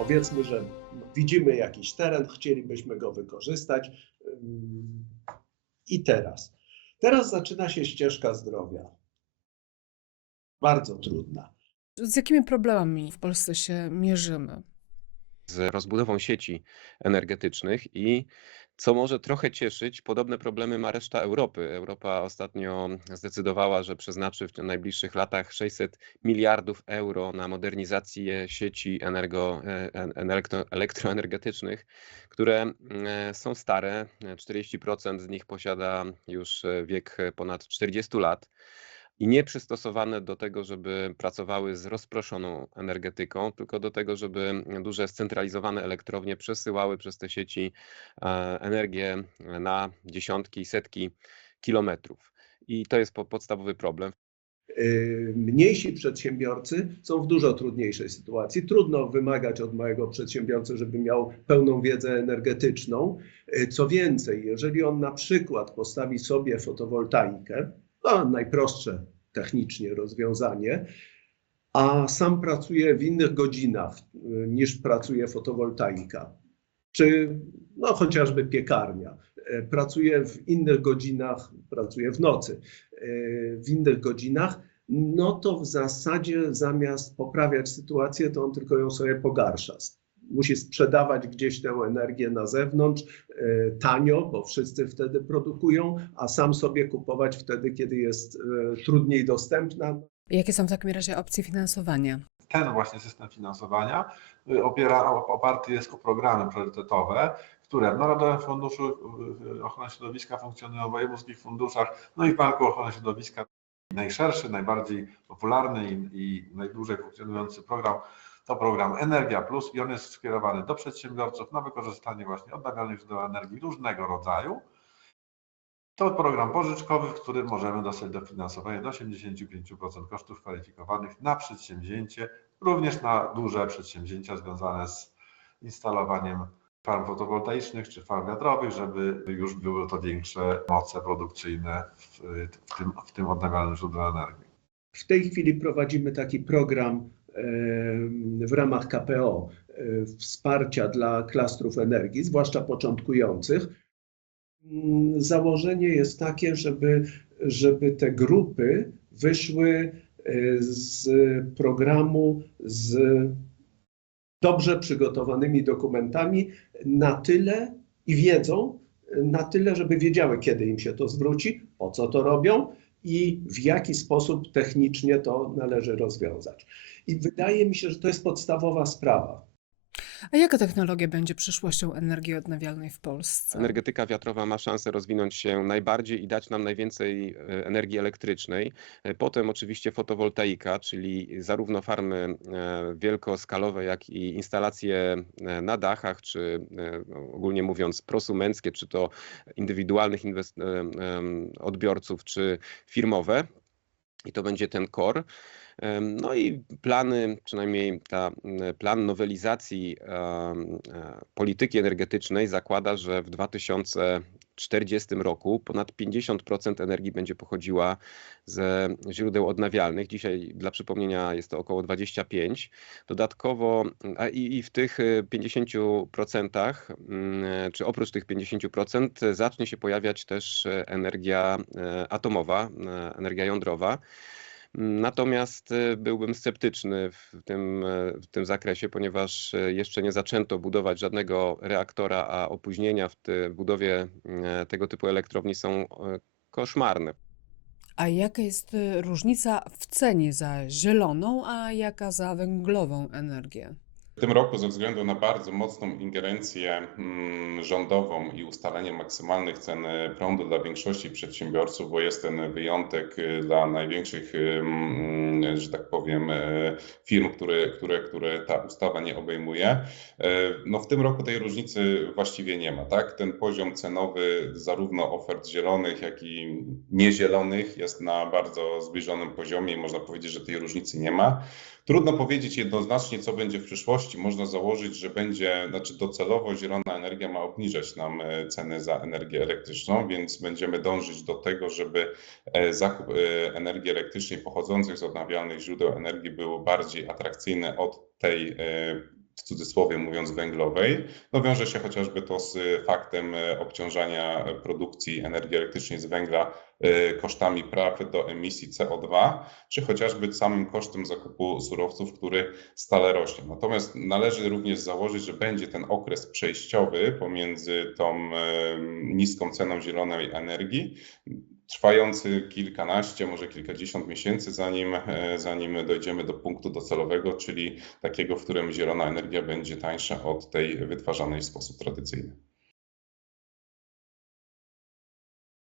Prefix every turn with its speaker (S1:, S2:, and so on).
S1: Powiedzmy, że widzimy jakiś teren, chcielibyśmy go wykorzystać. I teraz. Teraz zaczyna się ścieżka zdrowia. Bardzo trudna.
S2: Z jakimi problemami w Polsce się mierzymy?
S3: z rozbudową sieci energetycznych i co może trochę cieszyć, podobne problemy ma reszta Europy. Europa ostatnio zdecydowała, że przeznaczy w najbliższych latach 600 miliardów euro na modernizację sieci energo, e, elektro, elektroenergetycznych, które mm, są stare. 40% z nich posiada już e, wiek ponad 40 lat i nie przystosowane do tego, żeby pracowały z rozproszoną energetyką, tylko do tego, żeby duże scentralizowane elektrownie przesyłały przez te sieci e, energię na dziesiątki, setki kilometrów. I to jest po- podstawowy problem.
S1: Y, Mniejsi przedsiębiorcy są w dużo trudniejszej sytuacji. Trudno wymagać od małego przedsiębiorcy, żeby miał pełną wiedzę energetyczną. Y, Co więcej, jeżeli on na przykład postawi sobie fotowoltaikę, najprostsze technicznie rozwiązanie, a sam pracuje w innych godzinach y, niż pracuje fotowoltaika, czy no, chociażby piekarnia, y, pracuje w innych godzinach, pracuje w nocy, y, w innych godzinach, no to w zasadzie zamiast poprawiać sytuację, to on tylko ją sobie pogarsza. Musi sprzedawać gdzieś tę energię na zewnątrz y, tanio, bo wszyscy wtedy produkują, a sam sobie kupować wtedy, kiedy jest y, trudniej dostępna.
S2: Jakie są w takim razie opcje finansowania?
S4: ten właśnie system finansowania y, opiera, oparty jest o programy priorytetowe, które w Narodowym Funduszu y, Ochrony Środowiska funkcjonują, w wojewódzkich funduszach, no i w Banku Ochrony Środowiska. Najszerszy, najbardziej popularny i, i najdłużej funkcjonujący program to program Energia Plus i on jest skierowany do przedsiębiorców na wykorzystanie właśnie odnawialnych źródeł energii różnego rodzaju. To program pożyczkowy, w którym możemy dostać dofinansowanie do 85% kosztów kwalifikowanych na przedsięwzięcie, również na duże przedsięwzięcia związane z instalowaniem farm fotowoltaicznych czy farm wiatrowych, żeby już były to większe moce produkcyjne w, tym, w tym odnawialnym źródle energii.
S1: W tej chwili prowadzimy taki program w ramach KPO e, wsparcia dla klastrów energii, zwłaszcza początkujących. Mm, Założenie jest takie, żeby, żeby te grupy wyszły e, z programu z dobrze przygotowanymi dokumentami na tyle i wiedzą, na tyle, żeby wiedziały, kiedy im się to zwróci, po co to robią i w jaki sposób technicznie to należy rozwiązać. I wydaje mi się, że to jest podstawowa sprawa.
S2: A jaka technologia będzie przyszłością energii odnawialnej w Polsce?
S3: Energetyka wiatrowa ma szansę rozwinąć się najbardziej i dać nam najwięcej e, energii elektrycznej. E, Potem oczywiście fotowoltaika, czyli zarówno farmy e, wielkoskalowe, jak i instalacje na dachach, czy ogólnie mówiąc prosumenckie, czy to indywidualnych odbiorców, czy firmowe. I to będzie ten core. No i plany, przynajmniej ta m, plan nowelizacji e, polityki energetycznej zakłada, że w 2040 roku ponad 50% energii będzie pochodziła ze źródeł odnawialnych. Dzisiaj dla przypomnienia jest to około 25. Dodatkowo i, i w tych y, 50%, mm, czy oprócz tych 50% zacznie się pojawiać też e, energia e, atomowa, e, energia jądrowa. Natomiast y, byłbym sceptyczny w tym, e, w tym zakresie, ponieważ e, jeszcze nie zaczęto budować żadnego reaktora, a opóźnienia w budowie e, tego typu elektrowni są koszmarne.
S2: A jaka jest różnica w cenie za zieloną, a jaka za węglową energię?
S5: W tym roku ze względu na bardzo mocną ingerencję mm, rządową i ustalenie maksymalnych cen prądu dla większości przedsiębiorców, bo jest ten wyjątek y, dla największych, y, mm, że tak powiem, y, firm, które, które, które ta ustawa nie obejmuje. No w tym roku tej różnicy właściwie nie ma, tak? Ten poziom cenowy zarówno ofert zielonych, jak i niezielonych jest na bardzo zbliżonym poziomie i można powiedzieć, że tej różnicy nie ma. Trudno powiedzieć jednoznacznie, co będzie w przyszłości. Można założyć, że będzie, znaczy docelowo zielona energia ma obniżać nam e, ceny za energię elektryczną, więc będziemy dążyć do tego, żeby e, zakup e, energii elektrycznej pochodzącej z odnawialnych źródeł energii był bardziej atrakcyjny od tej w cudzysłowie mówiąc węglowej. No wiąże się chociażby to z faktem e, obciążania produkcji energii elektrycznej z węgla e, kosztami praw do emisji CO2, czy chociażby samym kosztem zakupu surowców, który stale rośnie. Natomiast należy również założyć, że będzie ten okres przejściowy pomiędzy tą e, niską ceną zielonej energii, trwający kilkanaście, może kilkadziesiąt miesięcy, zanim, e, zanim dojdziemy do punktu docelowego, czyli takiego, w którym zielona energia będzie tańsza od tej wytwarzanej w sposób tradycyjny.